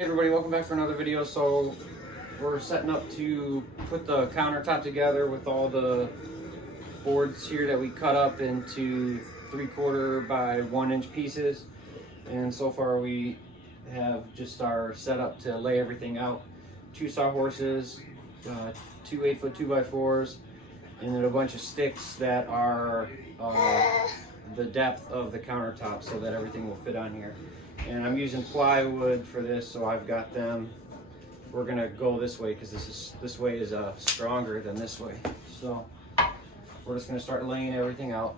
Hey everybody, welcome back for another video. So we're setting up to put the countertop together with all the boards here that we cut up into 3/4 by 1 inch pieces. And so far we have just our setup to lay everything out. 2 sawhorses, 2 8-foot 2x4s, and then a bunch of sticks that are the depth of the countertop so that everything will fit on here. And I'm using plywood for this, so I've got them. We're gonna go this way because this way is stronger than this way. So we're just gonna start laying everything out.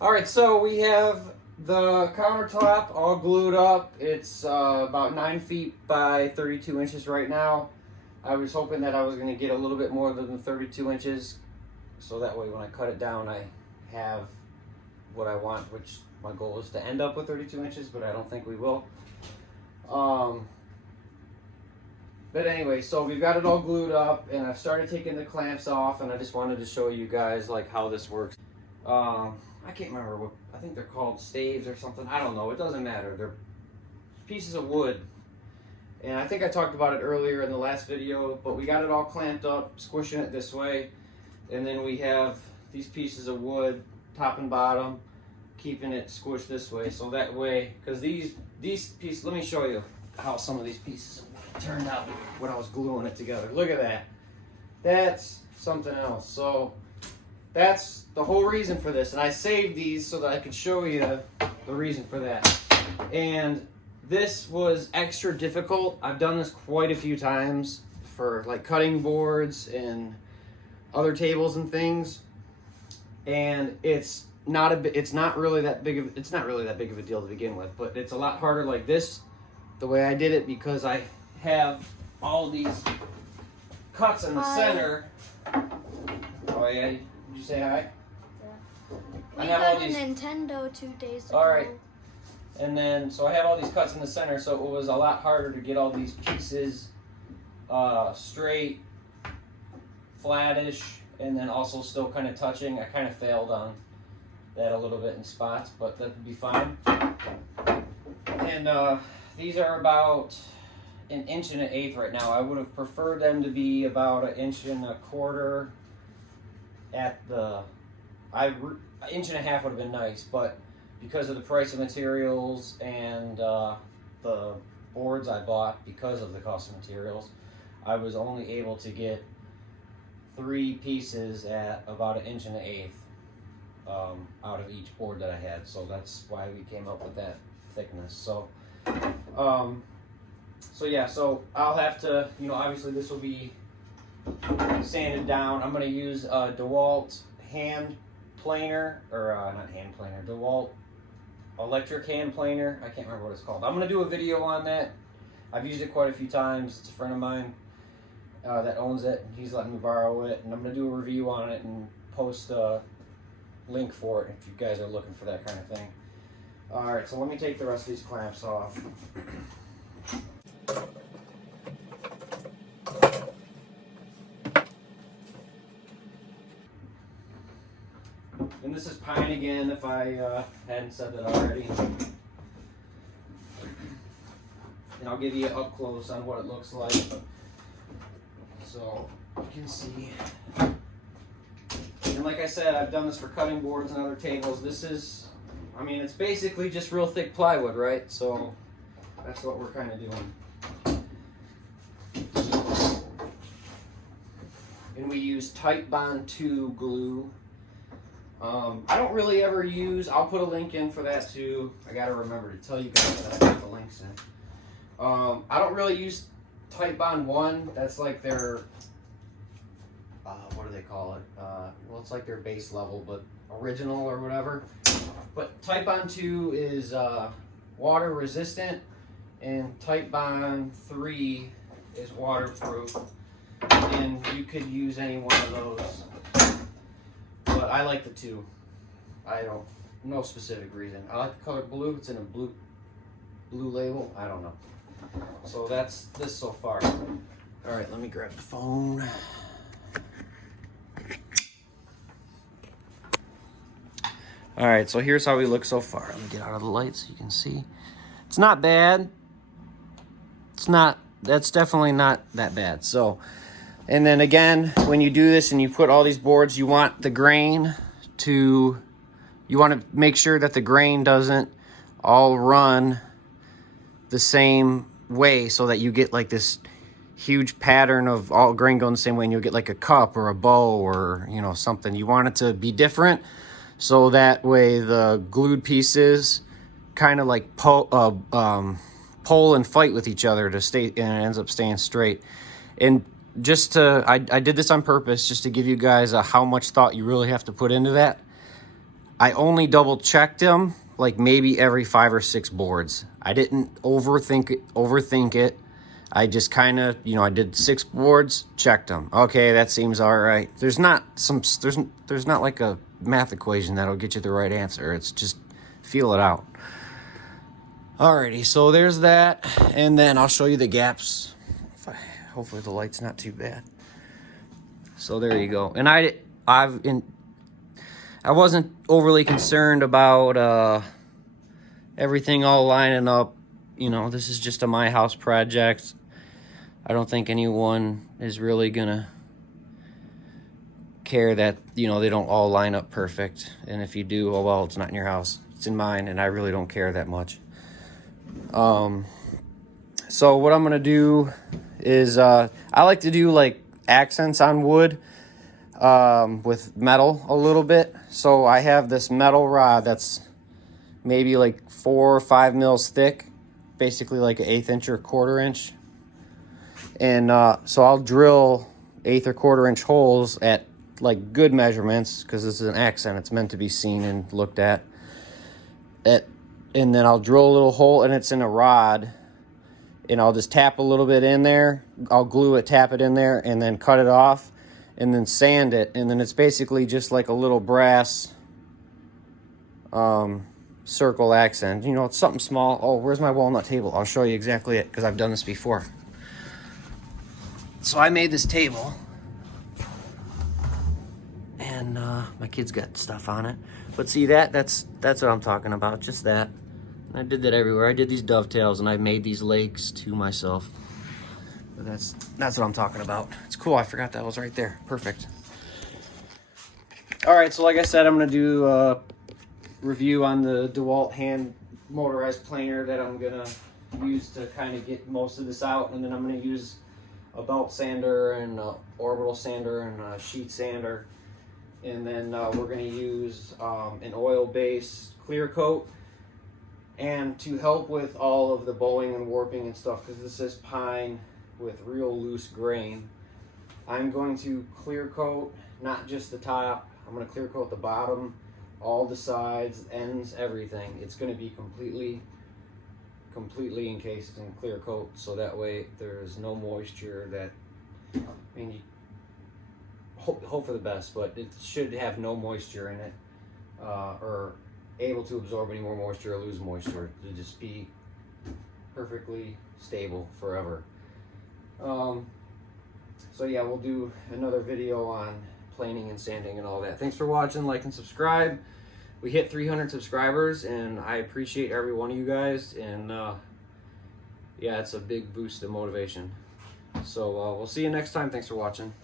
All right, so we have the countertop all glued up. It's about 9 feet by 32 inches right now. I was hoping that I was going to get a little bit more than the 32 inches, so that way when I cut it down, I have what I want, which my goal is to end up with 32 inches, but I don't think we will. But anyway, so we've got it all glued up, and I've started taking the clamps off, and I just wanted to show you guys like how this works. I can't remember what, I think they're called staves or something. I don't know, it doesn't matter. They're pieces of wood. And I think I talked about it earlier in the last video, but we got it all clamped up, squishing it this way. And then we have these pieces of wood, top and bottom, keeping it squished this way. So that way, because these pieces, let me show you how some of these pieces of wood turned out when I was gluing it together. Look at that. That's something else. So that's the whole reason for this. And I saved these so that I could show you the reason for that. And this was extra difficult. I've done this quite a few times for like cutting boards and other tables and things. And it's not really that big of a deal to begin with, but it's a lot harder like this, the way I did it, because I have all these cuts in the center. Oh yeah, did you say hi? Yeah. I We have got all these... a Nintendo 2 days ago. All right. And then, so I have all these cuts in the center, so it was a lot harder to get all these pieces straight, flattish, and then also still kind of touching. I kind of failed on that a little bit in spots, but that would be fine. And these are about 1 1/8 inches right now. I would have preferred them to be about 1 1/4 inches at the... 1.5 inches would have been nice, but because of the price of materials and the boards I bought because of the cost of materials, I was only able to get 3 pieces at about 1 1/8 inches out of each board that I had. So that's why we came up with that thickness. So, so yeah, so I'll have to, you know, obviously this will be sanded down. I'm going to use a DeWalt hand planer, or not hand planer, DeWalt electric hand planer. I can't remember what it's called. I'm going to do a video on that. I've used it quite a few times. It's a friend of mine that owns it. He's letting me borrow it, and I'm going to do a review on it and post a link for it if you guys are looking for that kind of thing. Alright, so let me take the rest of these clamps off. And this is Pine again, if I hadn't said that already. And I'll give you up close on what it looks like, so you can see. And like I said, I've done this for cutting boards and other tables. This is, I mean, it's basically just real thick plywood, right? So that's what we're kind of doing. And we use Tight Bond 2 glue. I don't really ever use, I'll put a link in for that too. I gotta remember to tell you guys that I put the links in. I don't really use Tight Bond 1. That's like their, what do they call it? Well, it's like their base level, but original or whatever. But Tight Bond 2 is water resistant, and Tight Bond 3 is waterproof. And you could use any one of those. But I like the 2. I don't, no specific reason. I like the color blue. It's in a blue label. I don't know. So that's this so far. All right, let me grab the phone. All right, so here's how we look so far. Let me get out of the light so you can see. It's not bad. It's not, that's definitely not that bad. So, and then again, when you do this and you put all these boards, you want the grain to, you want to make sure that the grain doesn't all run the same way, so that you get like this huge pattern of all grain going the same way, and you'll get like a cup or a bow or, you know, something. You want it to be different, so that way the glued pieces kind of like pull and fight with each other to stay, and it ends up staying straight. And just to, I did this on purpose just to give you guys how much thought you really have to put into that. I only double checked them like maybe every 5 or 6 boards. I didn't overthink it. I just kind of, you know, I did 6 boards, checked them. Okay, that seems all right. There's not like a math equation that'll get you the right answer. It's just feel it out. Alrighty, so there's that, and then I'll show you the gaps. Hopefully the light's not too bad. So there you go. And I wasn't overly concerned about everything all lining up. You know, this is just a my house project. I don't think anyone is really gonna care that, you know, they don't all line up perfect. And if you do, oh well, it's not in your house. It's in mine, and I really don't care that much. So what I'm gonna do is I like to do like accents on wood. with metal a little bit. So I have this metal rod that's maybe like 4 or 5 mils thick, basically like an 1/8 inch or 1/4 inch. And so I'll drill 1/8 or 1/4 inch holes at like good measurements, because this is an accent. It's meant to be seen and looked at. And then I'll drill a little hole, and it's in a rod. And I'll just tap a little bit in there. I'll glue it, tap it in there, and then cut it off, and then sand it. And then it's basically just like a little brass circle accent. You know, it's something small. Oh, where's my walnut table? I'll show you exactly it, because I've done this before. So I made this table, and my kids got stuff on it. But see, that's what I'm talking about, just that. I did that everywhere. I did these dovetails, and I made these legs to myself. But that's what I'm talking about. It's cool. I forgot that was right there. Perfect. All right, so like I said, I'm gonna do a review on the DeWalt hand motorized planer that I'm gonna use to kind of get most of this out, and then I'm gonna use a belt sander and a orbital sander and a sheet sander, and then we're going to use an oil-based clear coat. And to help with all of the bowing and warping and stuff, because this is pine with real loose grain, I'm going to clear coat not just the top. I'm going to clear coat the bottom, all the sides, ends, everything. It's going to be completely encased in clear coat, so that way there's no moisture. That, I mean, you hope for the best, but it should have no moisture in it, or able to absorb any more moisture or lose moisture, to just be perfectly stable forever. So yeah, we'll do another video on planing and sanding and all that. Thanks for watching. Like and subscribe. We hit 300 subscribers, and I appreciate every one of you guys. And yeah, it's a big boost of motivation. So we'll see you next time. Thanks for watching.